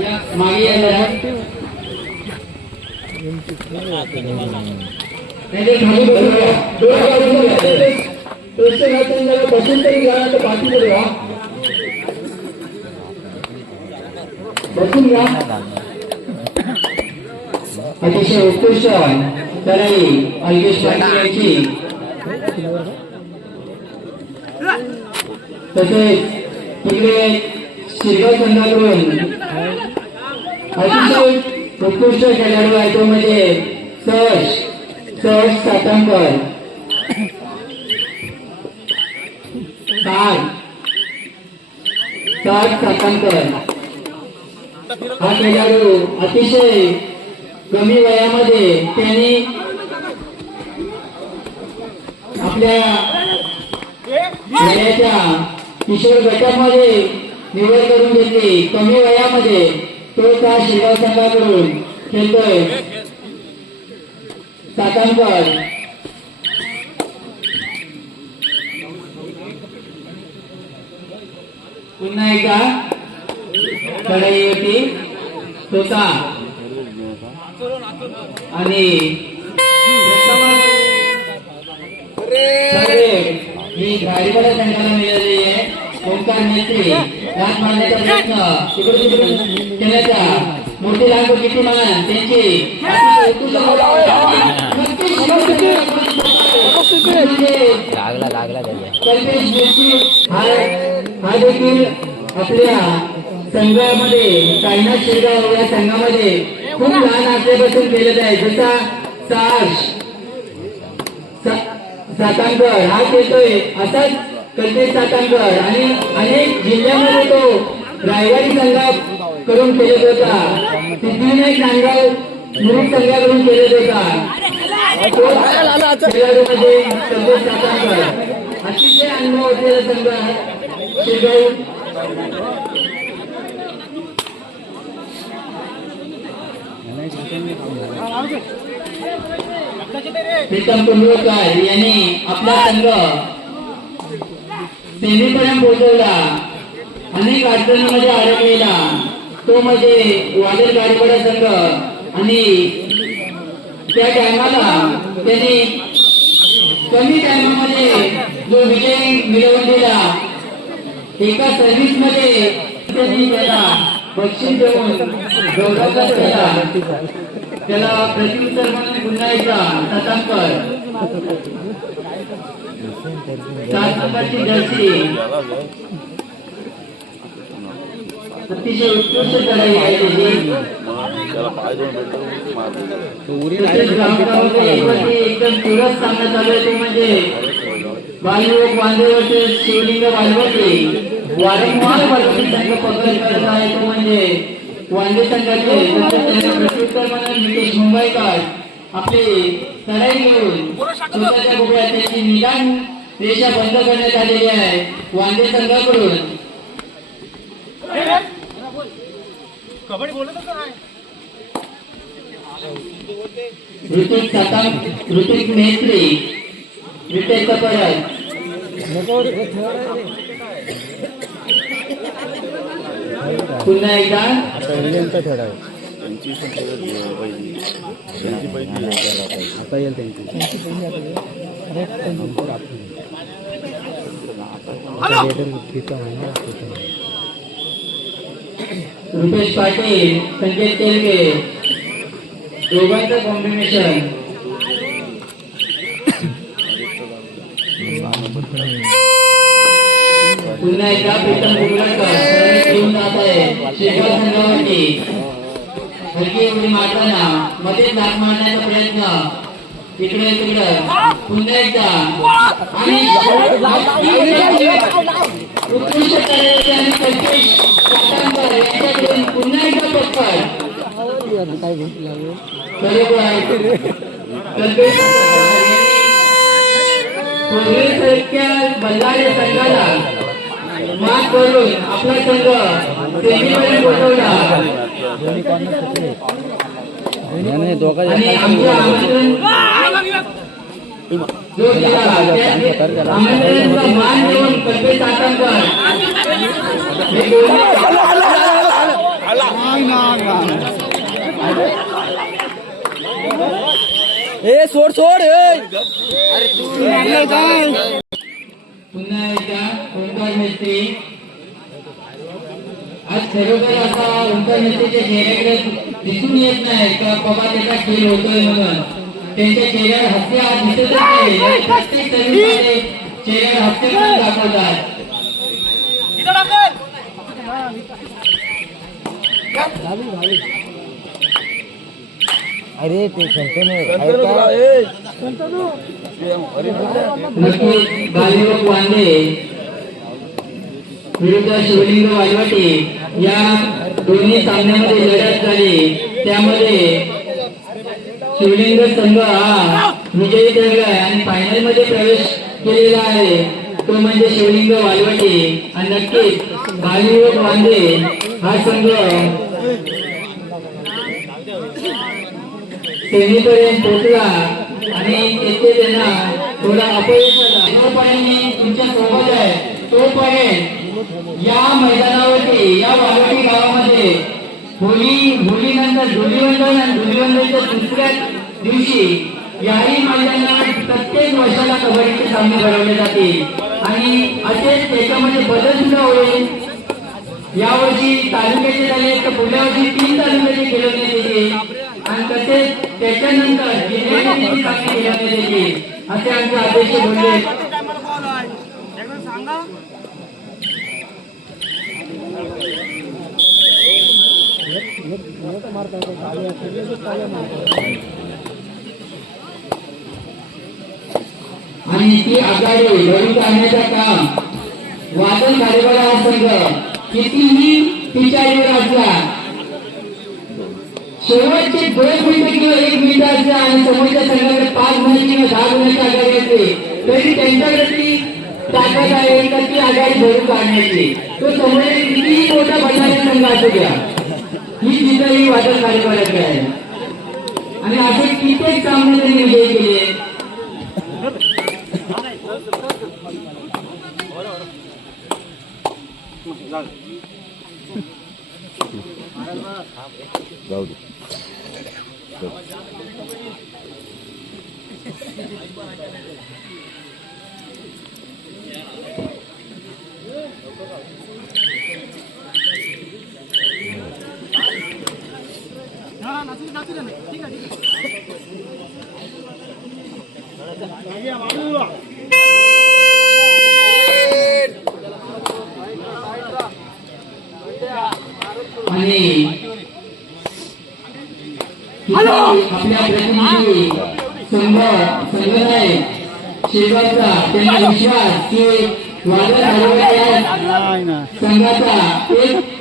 या मागे बसून तरी बसून घ्या अतिशय उत्कृष्ट. तराई अलगेश पाटील यांची. तसेच तिकडे शिरगाव संघाकडून अतिशय उत्कृष्ट खेळाडू आहे तो म्हणजे सहज सहज सातांकर साठ साठ सातांकर हा खेळाडू अतिशय कमी वयामध्ये त्यांनी आपल्या वयाच्या किशोर गटामध्ये निवड करून घेतली. कमी वयामध्ये तो त्या शिरगाव संघाकडून खेळतोय. सातांकर पुन्हा एकदा होती स्वतः आणि जी गाडीवाल्या संघाला मिळाली आहे. ओंकार मैत्री लाच मारण्याचा प्रयत्न. तिकडे तिकडे केल्याचा. मोठी लांब किती मान त्यांची. लागला. लागला कल्पेश जोशी हा हा देखील आपल्या संघामध्ये साईनाथ शिरगाव या संघामध्ये खूप लहान असल्यापासून केलेला आहे. जसा साश सातांगड हा खेळतोय असाच कल्पेश सातांगड आणि अनेक जिल्ह्यामध्ये तो रायवाडी करून खेळत होता. सिद्धिविनायक नांदगाव मुरुड संघाकडून खेळत होता. खेळाडूमध्ये कल्पेश सातांगड अतिशय अनुभव असलेला संघ आहे शिरगाव प्रीतम कुंडवकर यांनी आपला संघ सेमीपर्यंत पोहोचवला. अनेक अडचणीमध्ये अडकलेला तो म्हणजे वादळ गाडीवाडा संघ. आणि त्या टायमाला त्यांनी कमी टायमामध्ये जो विजय मिळवून दिला एका सर्व्हिसमध्ये त्यांनी त्याला बक्षीस देऊन गौरव केला. त्याला प्रतिउत्तर म्हणून पुन्हा एकदा सातांकर सात नंबरची जर्सी. अतिशय उत्कृष्ट आहे एकदम सुरत सामना चालू आहे म्हणजे बालयुवक बांधवचे शिवलिंग बालवटे वारंवार बालवटी पकड करत आहे तो म्हणजे वांदे संघाचे तसेच त्यांना प्रत्युत्तर म्हणून नितेश मुंबईकर आपले सराई घेऊन स्वतःच्या गोळ्यात निदान रेषा बंद करण्यात आलेली आहे वांदे संघाकडून. ऋतिक साताम ऋतिक मेहत्री ऋतिक परत पुन्हा एकदा आता इंडियनचा खेळ आहे आता येईल त्यांची रुपेश पाटील संकेत तेलगे दोघांचं कॉम्बिनेशन पुन्हा एकदा प्रीतम कुंभळकर घेऊन जात आहे. शेगाव संघावरती. हलकी मारताना मध्ये लाट मारण्याचा प्रयत्न. इकडे तिकडे. पुन्हा एकदा. आणि उत्कृष्ट कार्याचे आणि कल्पेश यांच्याकडून पुन्हा एकदा पटकन संघाला मात करून आपला संघ सेमीपर्यंत पोहोचवला आणि आमचं आमंत्रण जो दिला त्या आमंत्रणाचा मान देऊन कल्पेश सातांकर हे दोन्ही ए सोड सोड पुन्हा एकदा ओंकार मेस्त्री आज खरोखर असा ओंकार मेस्त्रीच्या चेहऱ्याकडे दिसून येत नाही का? बाबा त्याचा खेळ होतोय म्हणून. त्यांच्या चेहऱ्यावर हास्य आज दिसतच नाही. प्रत्येक चेहऱ्यावर पण दाखवतात अरे ते शंतनू नक्की बालयुवक वांदे विरुद्ध शिवलिंग वालवाटी या दोन्ही सामन्यामध्ये लढत झाली. त्यामध्ये शिवलिंग संघ हा विजयी ठरला आणि फायनलमध्ये प्रवेश केलेला आहे. तो म्हणजे शिवलिंग वालवाटी आणि नक्कीच बालयुवक वांदे हा संघ सेमीपर्यंत पोहोचला. आणि येथे त्यांना थोडा अपयश जोपर्यंत तुमच्यासोबत आहे तोपर्यंत या मैदानावरती या वाघोटी गावामध्ये होली होलीनंतर धुलीवंदन आणि धुलीवंदनच्या दुसऱ्या दिवशी याही मैदानावर प्रत्येक वर्षाला कबड्डीचे सामने भरवले जातील आणि असेच त्याच्यामध्ये बदल सुद्धा होईल. यावर्षी तालुक्याचे झाले तर पुढल्या वर्षी तीन तालुक्याचे खेळवण्यात येते. आणि तसेच त्याच्यानंतर जिल्ह्याचे असे आमचे अध्यक्ष बोलले आणि ती आघाडी घडून काढण्याचं काम वादन कार्यक्रम हा संघ कितीही तिच्या असला शेवटचे दोन मिनिटं किंवा एक मिनिट असला आणि समोरच्या संघाकडे पाच गुण किंवा दहा गुणाची आघाडी असते तरी त्यांच्याकडे ती ताकद आहे का ती आघाडी भरून काढण्याची. तो समोर कितीही मोठा बनणारा संघ असू द्या ही जिथं ही वादन कार्यक्रमाची आहे. आणि असे कित्येक सामने त्यांनी विजयी केले. आहेत. जाऊ दे आणि आपल्या प्रतिनिधी संघ संघनाय शेवटचा त्यांना विश्वास की वादळ हरवल्या संघाचा एक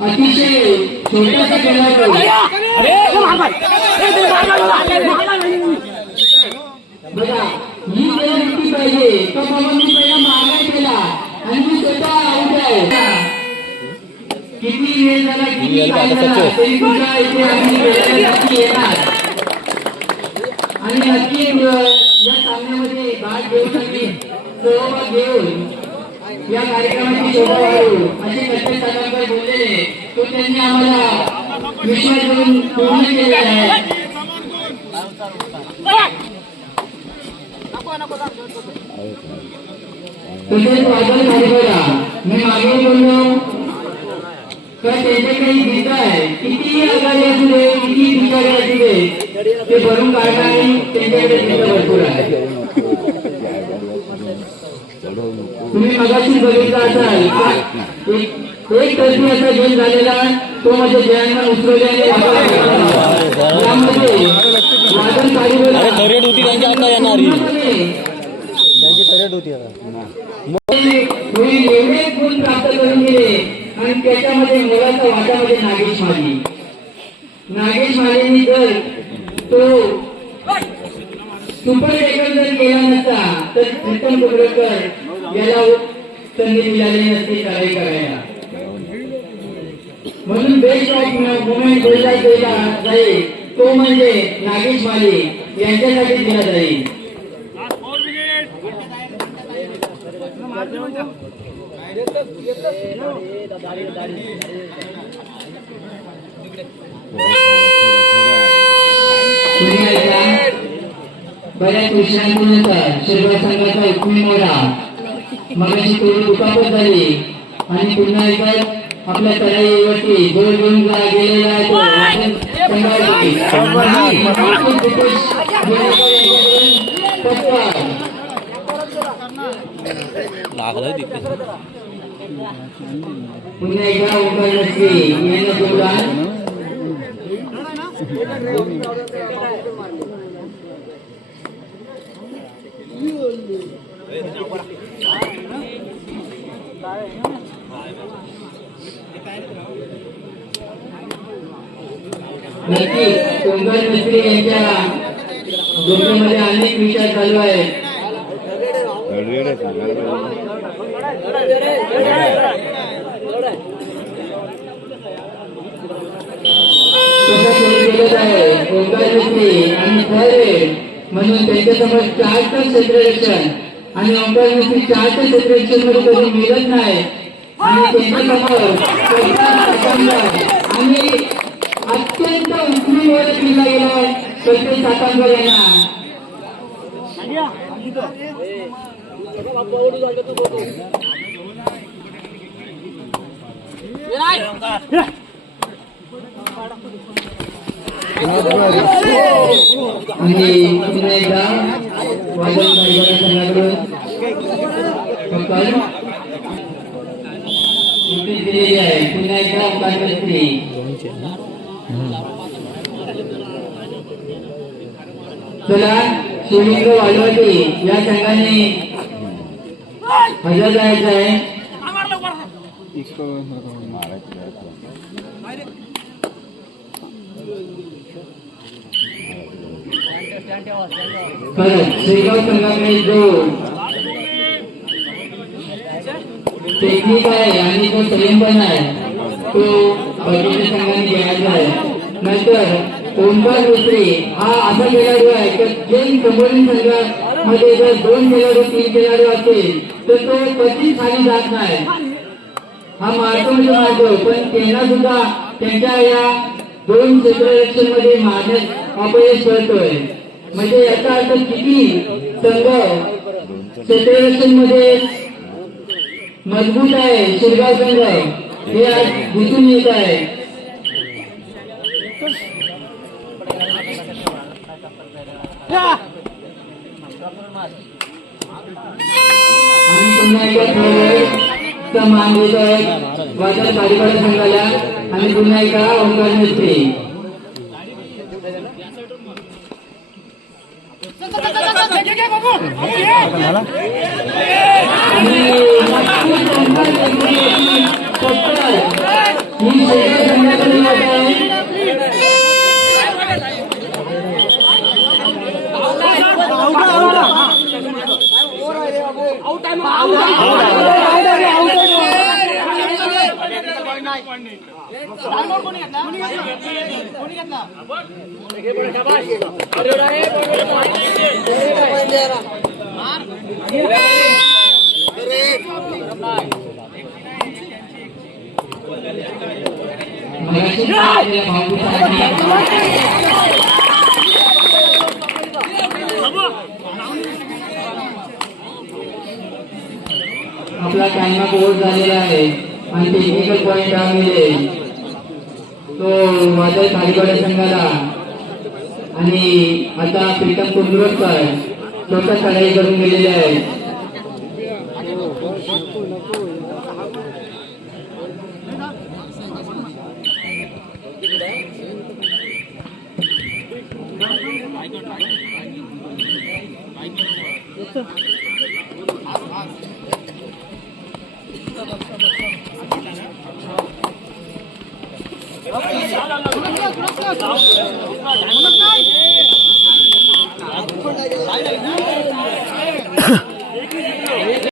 अतिशय छोटासा खेळाडू बघा ही जर व्यक्ती पाहिजे तो बाबा मी पहिला मागाय केला आणि मी स्वतः आउट आहे किती वेळ झाला किती काय झाला तरी तुझ्या इथे आम्ही वेळेला नक्की येणार आणि नक्की या सामन्यामध्ये भाग घेऊन आम्ही सहभाग घेऊन या कार्यक्रमाची शोभा वाढवू असे कट्टे साहेबांकडे बोललेले तो त्यांनी आम्हाला विश्वास करून पूर्ण केलेला आहे तसेच वादळ मी मागे बोललो तर त्याचे काही गीत आहे. किती आघाडी असू दे किती पिछाडी असू दे ते भरून काढणारे त्यांच्याकडे गीत भरपूर आहे तुम्ही मगाशी बघितलं असाल एक एक तर्फी असा गेम झालेला तो म्हणजे जयांना उचलल्याने यामध्ये वादन अरे करेड होती त्यांची आता येणारी. त्यांची होती आता. त्याच्यामध्ये मुलाच्या वाटामध्ये नागेश माली नागेश मालेनी जर तो सुपर टेकर जर केला नसता तर प्रीतम कुबळकर याला संधी मिळाली नसती कार्य करायला. म्हणून बेस्ट ऑफ मुमेंट बोलला गेला जाईल तो म्हणजे नागेश माली यांच्यासाठी दिला जाईल. पुन्हा एकदा बऱ्याच विश्रांती नंतर संघाचा एकूण मोडा मगाशी थोडी दुखापत झाली आणि पुन्हा एकदा आपल्या तराईवरती जोर घेऊन गेलेला आहे संघावरती. आणि मागून दीपेश गोरेकर यांच्याकडून पटकन. लागलं तिथे पुन्हा एकदा ओंकार नसरी यांना जोडा नक्की ओंकार मिस्त्री यांच्या डोक्यामध्ये अनेक विचार चालू आहेत आणि थर्ड म्हणून त्यांच्यासमोर चारचं क्षेत्ररक्षण आणि ओंकार मिस्त्री चारचं क्षेत्ररक्षणमध्ये कधी मिळत नाही आणि त्यांच्यासमोर आणि अत्यंत उंचीवर केला गेलाय सचिन सातांकर यांना आणि पुन्हा एकदा वादळ गायकवाड संघाकडून नोटीस दिलेली आहे पुन्हा एकदा चला शिवलिंग वालवटी या संघाने हजर जायचं आहे. खरं संघाकडे जो टेक्निक आहे आणि जो आहे तो बळीच्या संघाने आहे नाहीतर ओंकार दुसरी हा असा खेळाडू आहे की जे समोरील संघामध्ये जर दोन खेळाडू तीन खेळाडू असतील तर तो कधीच खाली जात नाही हा म्हणजे मारतो पण त्यांना सुद्धा त्यांच्या या दोन क्षेत्ररक्षणमध्ये मारण्यात अपयश करतोय म्हणजे याचा अर्थ किती? संघ क्षेत्ररक्षणमध्ये मजबूत आहे. शिरगाव संघ हे आज दिसून येत आहे. आणि पुन्हा एकदा थोडं मान आहे वादळ पारिवाड संघाला आणि पुन्हा एका ओंकार मिळते ही संघाकडे येत आहे मगाशी सांगितलेल्या भाऊसाहेबांनी आपला टाइम ओव्हर झालेला आहे आणि टेक्निकल पॉईंट हा तो माझ्या खालीकडे संघाला आणि आता प्रीतम कुंदुरकर स्वतः चढाई करून गेलेले आहेत.